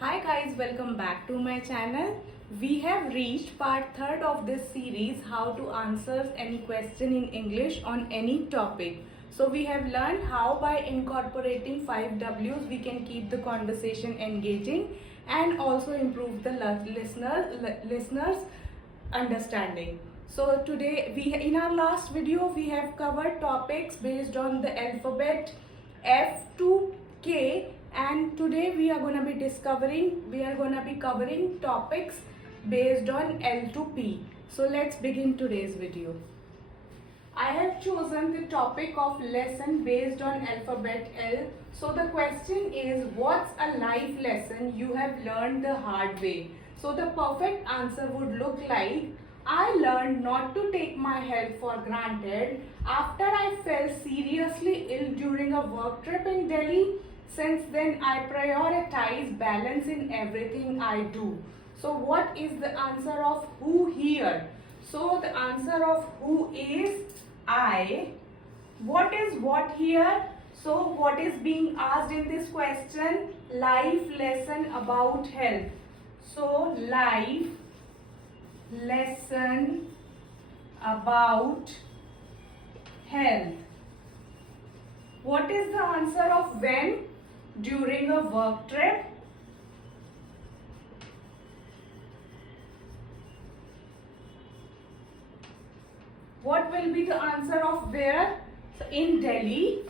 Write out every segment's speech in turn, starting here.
Hi guys, welcome back to my channel. We have reached part 3rd of this series, how to answer any question in English on any topic. So we have learned how by incorporating 5 W's we can keep the conversation engaging and also improve the listeners understanding. So today in our last video we have covered topics based on the alphabet F to K, and today we are going to be covering topics based on L to P. So let's begin today's video. I have chosen the topic of lesson based on alphabet L. So the question is, what's a life lesson you have learned the hard way? So the perfect answer would look like, I learned not to take my health for granted after I fell seriously ill during a work trip in Delhi. Since then, I prioritize balance in everything I do. So what is the answer of who here? So the answer of who is I. What is what here? So what is being asked in this question? Life lesson about health. So life lesson about health. What is the answer of when? During a work trip. What will be the answer of where? So in Delhi.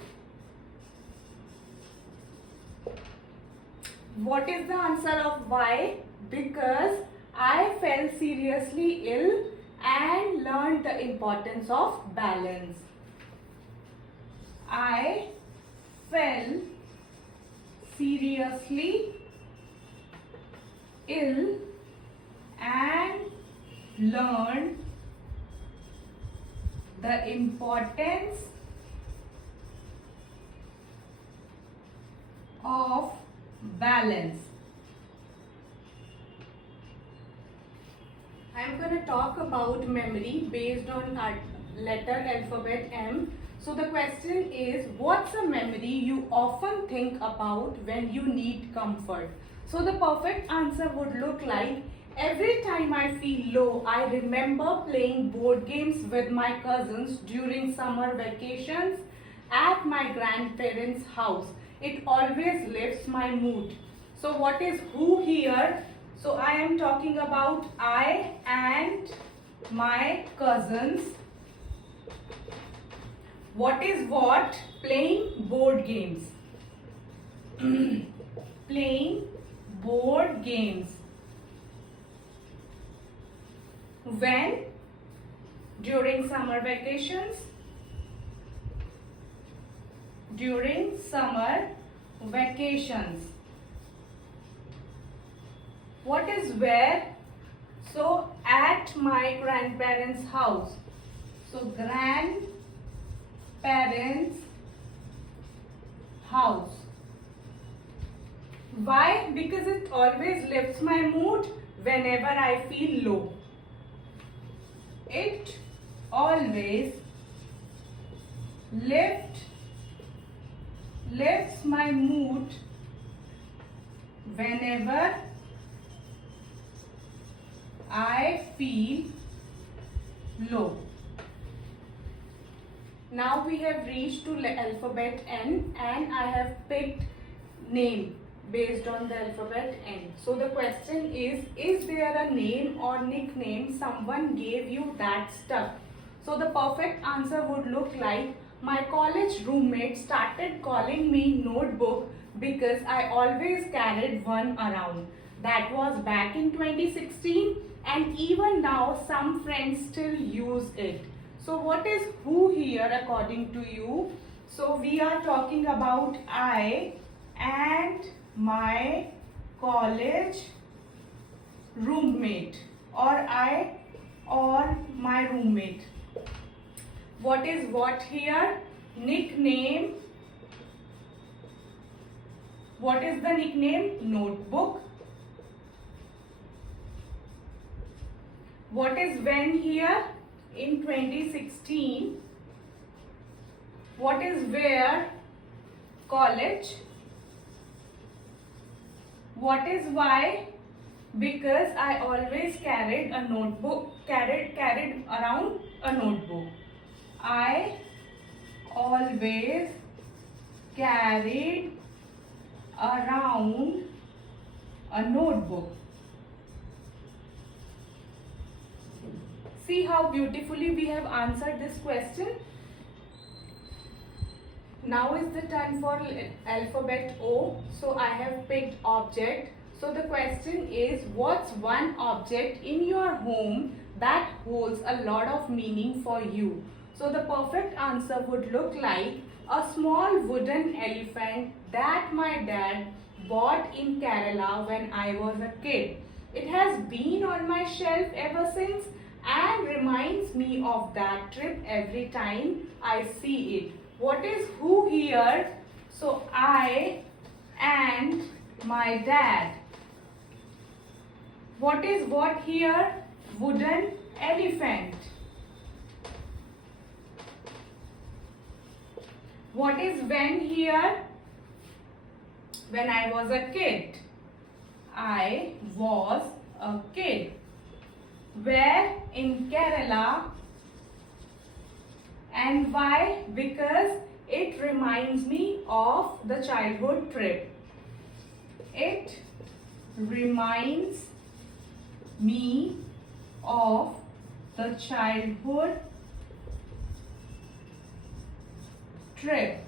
What is the answer of why? Because I fell seriously ill and learned the importance of balance. I fell seriously ill and learned the importance of balance. I am going to talk about memory based on letter alphabet M. So the question is, what's a memory you often think about when you need comfort? So the perfect answer would look like, every time I feel low, I remember playing board games with my cousins during summer vacations at my grandparents' house. It always lifts my mood. So what is who here? So I am talking about I and my cousins. What is what? Playing board games. Playing board games. When? During summer vacations. During summer vacations. What is where? So at my grandparents' house. So grandparents' house. Why? Because it always lifts my mood whenever I feel low. It always lifts my mood whenever I feel low. Now we have reached to alphabet N and I have picked name based on the alphabet N. So the question is there a name or nickname someone gave you that stuck? So the perfect answer would look like, my college roommate started calling me notebook because I always carried one around. That was back in 2016 and even now some friends still use it. So what is who here according to you? So we are talking about I and my college roommate, or I or my roommate. What is what here? Nickname. What is the nickname? Notebook. What is when here? In 2016. What is where? College. What is why? Because I always carried a notebook, carried around a notebook. I always carried around a notebook. See how beautifully we have answered this question. Now is the turn for alphabet O. So I have picked object. So the question is, what's one object in your home that holds a lot of meaning for you? So the perfect answer would look like a small wooden elephant that my dad bought in Kerala when I was a kid. It has been on my shelf ever since and reminds me of that trip every time I see it. What is who here? So I and my dad. What is what here? Wooden elephant. What is when here? When I was a kid. I was a kid. Where? In Kerala. And why? Because it reminds me of the childhood trip. It reminds me of the childhood trip.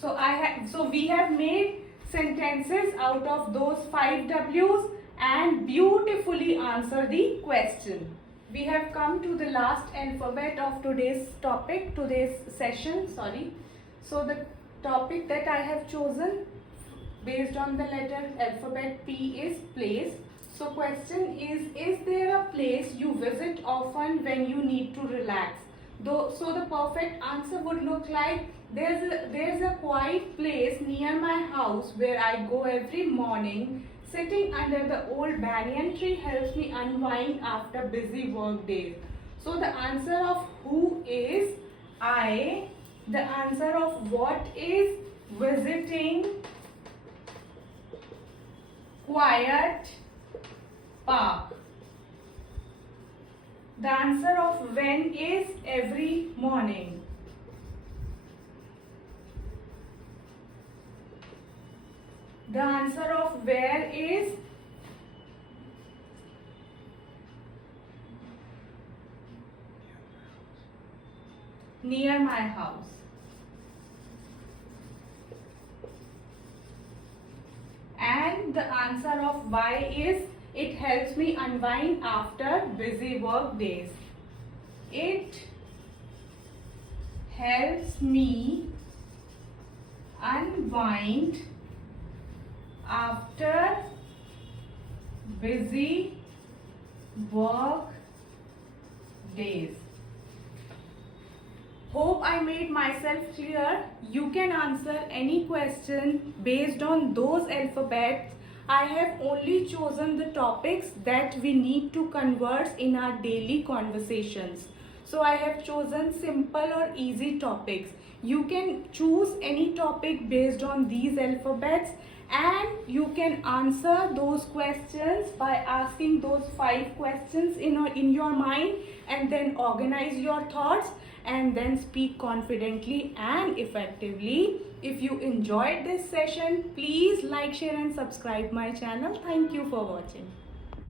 So we have made sentences out of those 5 W's and beautifully answer the question. We have come to the last alphabet of today's topic, today's session, sorry. So the topic that I have chosen based on the letter alphabet P is place. So question is there a place you visit often when you need to relax? So the perfect answer would look like there's a quiet place near my house where I go every morning. Sitting under the old banyan tree helps me unwind after busy work days. So the answer of who is I. The answer of what is visiting quiet park. The answer of when is every morning. The answer of where is near my house. And the answer of why is it helps me unwind after busy work days. It helps me unwind after busy work days. Hope I made myself clear. You can answer any question based on those alphabets. I have only chosen the topics that we need to converse in our daily conversations. So I have chosen simple or easy topics. You can choose any topic based on these alphabets and you can answer those questions by asking those 5 questions in your mind and then organize your thoughts and then speak confidently and effectively. If you enjoyed this session, please like, share and subscribe my channel. Thank you for watching.